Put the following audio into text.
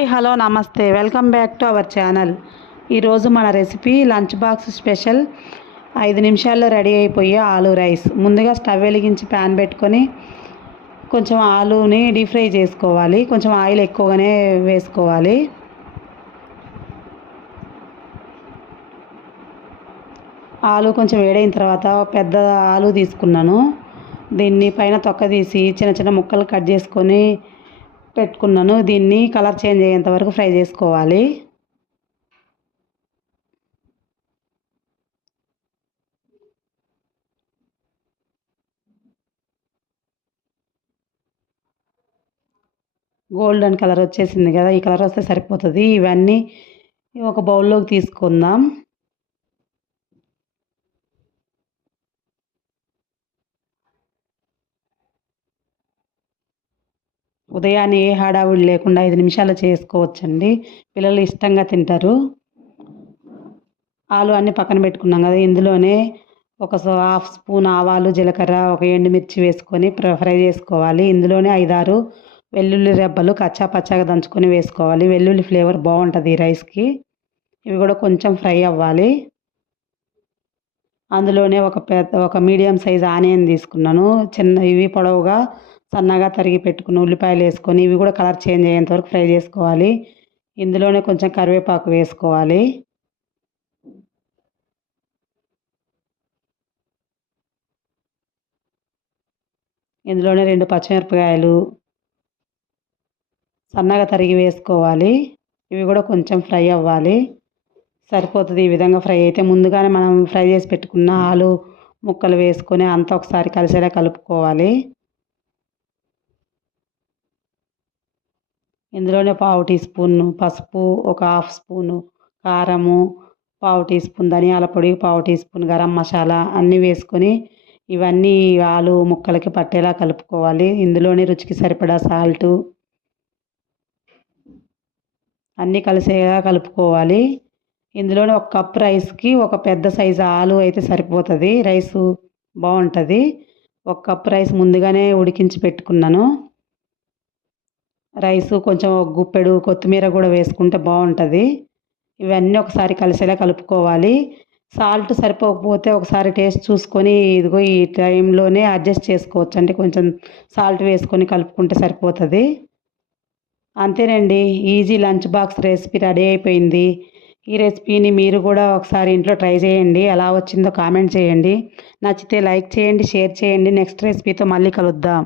Hi hello నమస్తే welcome back to our channel. ఈరోజు మన రెసిపీ లంచ్ బాక్స్ స్పెషల్ 5 నిమిషాల్లో రెడీ అయిపోయే ఆలూ రైస్. ముందుగా స్టవ్ వెలిగించి ప్యాన్ పెట్టుకొని కొంచెం ఆలూని డీప్ ఫ్రై చేసుకోవాలి. కొంచెం ఆయిల్ ఎక్కువగానే వేసుకోవాలి. ఆలూ కొంచెం వేడైన తర్వాత పెద్ద ఆలూ తీసుకున్నాను. దీన్ని పైన తొక్క తీసి చిన్న చిన్న ముక్కలు కట్ చేసుకొని పెట్టుకున్నాను. దీన్ని కలర్ చేంజ్ అయ్యేంత వరకు ఫ్రై చేసుకోవాలి. గోల్డెన్ కలర్ వచ్చేసింది కదా, ఈ కలర్ వస్తే సరిపోతుంది. ఇవన్నీ ఒక బౌల్లోకి తీసుకుందాం. ఉదయాన్నే ఏ హడావుడి లేకుండా 5 నిమిషాలు చేసుకోవచ్చండి. పిల్లలు ఇష్టంగా తింటారు. ఆలు అన్నీ పక్కన పెట్టుకున్నాం కదా, ఇందులోనే ఒక హాఫ్ స్పూన్ ఆవాలు, జీలకర్ర, ఒక ఎండుమిర్చి వేసుకొని ఫ్రై చేసుకోవాలి. ఇందులోనే 5-6 వెల్లుల్లి రెబ్బలు కచ్చా పచ్చాగా దంచుకొని వేసుకోవాలి. వెల్లుల్లి ఫ్లేవర్ బాగుంటుంది ఈ రైస్కి. ఇవి కూడా కొంచెం ఫ్రై అవ్వాలి. అందులోనే ఒక మీడియం సైజ్ ఆనియన్ తీసుకున్నాను. ఇవి పొడవుగా సన్నగా తరిగి పెట్టుకున్న ఉల్లిపాయలు వేసుకొని ఇవి కూడా కలర్ చేంజ్ అయ్యేంత వరకు ఫ్రై చేసుకోవాలి. ఇందులోనే కొంచెం కరివేపాకు వేసుకోవాలి. ఇందులోనే 2 పచ్చిమిరపకాయలు సన్నగా తరిగి వేసుకోవాలి. ఇవి కూడా కొంచెం ఫ్రై అవ్వాలి. సరిపోతుంది. ఈ విధంగా ఫ్రై అయితే ముందుగానే మనం ఫ్రై చేసి పెట్టుకున్న ఆలు ముక్కలు వేసుకొని అంతా ఒకసారి కలిసేలా కలుపుకోవాలి. ఇందులోనే 1/2 టీ స్పూన్ పసుపు, ఒక హాఫ్ స్పూను కారము, 1/2 టీ స్పూన్ ధనియాల పొడి, 1/2 టీ స్పూన్ గరం మసాలా అన్నీ వేసుకొని ఇవన్నీ ఆలు ముక్కలకి పట్టేలా కలుపుకోవాలి. ఇందులోనే రుచికి సరిపడా సాల్టు అన్నీ కలిసేలా కలుపుకోవాలి. ఇందులోనే 1 కప్ రైస్కి ఒక పెద్ద సైజు ఆలు అయితే సరిపోతుంది. రైసు బాగుంటుంది. 1 కప్ రైస్ ముందుగానే ఉడికించి పెట్టుకున్నాను. రైసు కొంచెం గుప్పెడు కొత్తిమీర కూడా వేసుకుంటే బాగుంటుంది. ఇవన్నీ ఒకసారి కలిసేలా కలుపుకోవాలి. సాల్ట్ సరిపోకపోతే ఒకసారి టేస్ట్ చూసుకొని ఇదిగో ఈ టైంలోనే అడ్జస్ట్ చేసుకోవచ్చు. అంటే కొంచెం సాల్ట్ వేసుకొని కలుపుకుంటే సరిపోతుంది. అంతేనండి, easy lunch box recipe ready అయిపోయింది. ఈ రెసిపీని మీరు కూడా ఒకసారి ఇంట్లో ట్రై చేయండి. ఎలా వచ్చిందో కామెంట్ చేయండి. నచ్చితే లైక్ చేయండి, షేర్ చేయండి. నెక్స్ట్ రెసిపీతో మళ్ళీ కలుద్దాం.